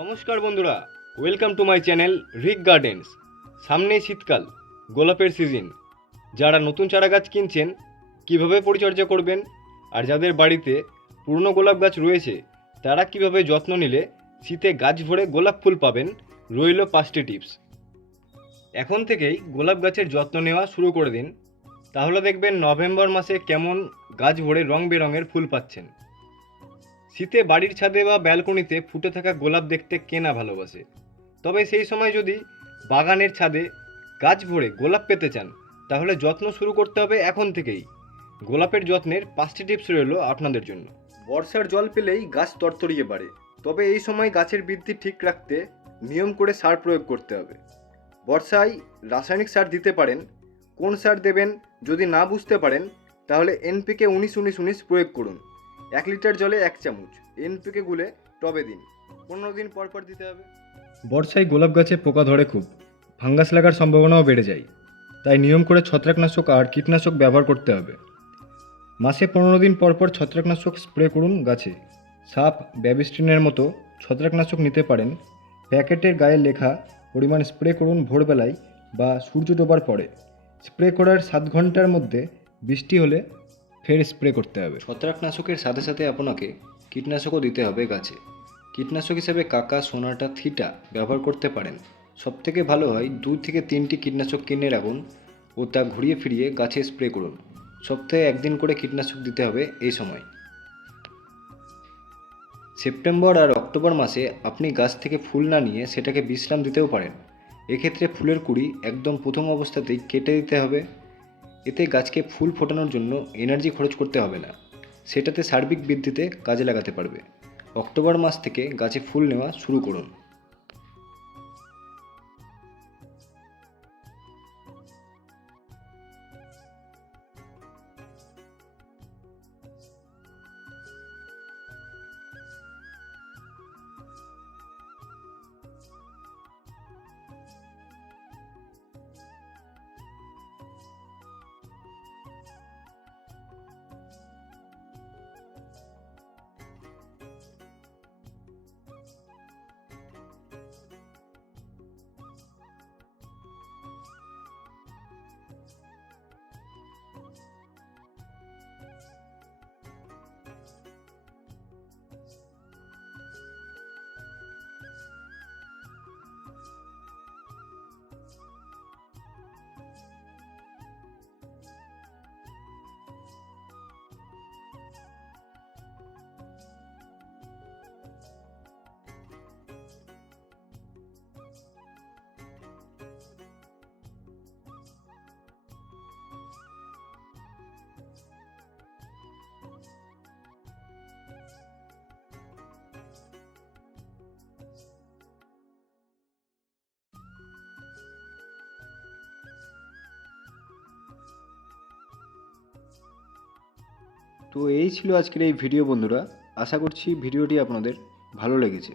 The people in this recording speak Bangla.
নমস্কার বন্ধুরা, welcome to my channel Rick gardens. সামনেই শীতকাল, গোলাপের সিজন। যারা নতুন চারা গাছ কিনছেন কিভাবে পরিচর্যা করবেন, আর যাদের বাড়িতে পুরনো গোলাপ গাছ রয়েছে তারা কিভাবে যত্ন নিলে শীতে গাছ ভরে গোলাপ ফুল পাবেন, রইল 5টি টিপস। এখন থেকেই গোলাপ গাছের যত্ন নেওয়া শুরু করে দিন, তাহলে দেখবেন নভেম্বর মাসে কেমন গাছ ভরে রং বেরঙের ফুল পাচ্ছেন। শীতে বাড়ির ছাদে বা ব্যালকনিতে ফুটে থাকা গোলাপ দেখতে কে না ভালোবাসে। তবে সেই সময় যদি বাগানের ছাদে গাছ ভরে গোলাপ পেতে চান তাহলে যত্ন শুরু করতে হবে এখন থেকেই। গোলাপের যত্নের 5টি টিপস রইল আপনাদের জন্য। বর্ষার জল পেলেই গাছ তরতরিয়ে বাড়ে, তবে এই সময় গাছের বৃদ্ধি ঠিক রাখতে নিয়ম করে সার প্রয়োগ করতে হবে। বর্ষায় রাসায়নিক সার দিতে পারেন। কোন সার দেবেন যদি না বুঝতে পারেন তাহলে এনপিকে 19-19-19 প্রয়োগ করুন। 1 লিটার জলে 1 চামচ এনপিকে গুলে টবে দিন। 15 দিন পর পর দিতে হবে। বর্ষায় গোলাপ গাছে পোকা ধরে খুব, ফাঙ্গাস লাগার সম্ভাবনাও বেড়ে যায়। তাই নিয়ম করে ছত্রাকনাশক আর কীটনাশক ব্যবহার করতে হবে। মাসে 15 দিন পর পর ছত্রাকনাশক স্প্রে করুন গাছে। সাপ, ব্যাবিস্টিনের মতো ছত্রাকনাশক নিতে পারেন। প্যাকেটের গায়ে লেখা পরিমাণ স্প্রে করুন ভোরবেলায় বা সূর্য ডোবার পরে। স্প্রে করার 7 ঘন্টার মধ্যে বৃষ্টি হলে ফের স্প্রে করতে হবে। ছত্রাকনাশকের সাথে সাথে আপনাকে কীটনাশকও দিতে হবে গাছে। কীটনাশক হিসেবে কাকা, সোনাটা, থিটা ব্যবহার করতে পারেন। সবথেকে ভালো হয় 2 থেকে 3টি কীটনাশক কিনে রাখুন ও তা ঘুরিয়ে ফিরিয়ে গাছে স্প্রে করুন। সপ্তাহে 1 দিন করে কীটনাশক দিতে হবে এই সময়। সেপ্টেম্বর আর অক্টোবর মাসে আপনি গাছ থেকে ফুল না নিয়ে সেটাকে বিশ্রাম দিতেও পারেন। এক্ষেত্রে ফুলের কুঁড়ি একদম প্রথম অবস্থাতেই কেটে দিতে হবে। এতে গাছকে ফুল ফোটানোর জন্য এনার্জি খরচ করতে হবে না, সেটাতে সার্বিক বৃদ্ধিতে কাজে লাগাতে পারবে। অক্টোবর মাস থেকে গাছে ফুল নেওয়া শুরু করুন। তো এই ছিল আজকের এই ভিডিও বন্ধুরা। আশা করছি ভিডিওটি আপনাদের ভালো লেগেছে।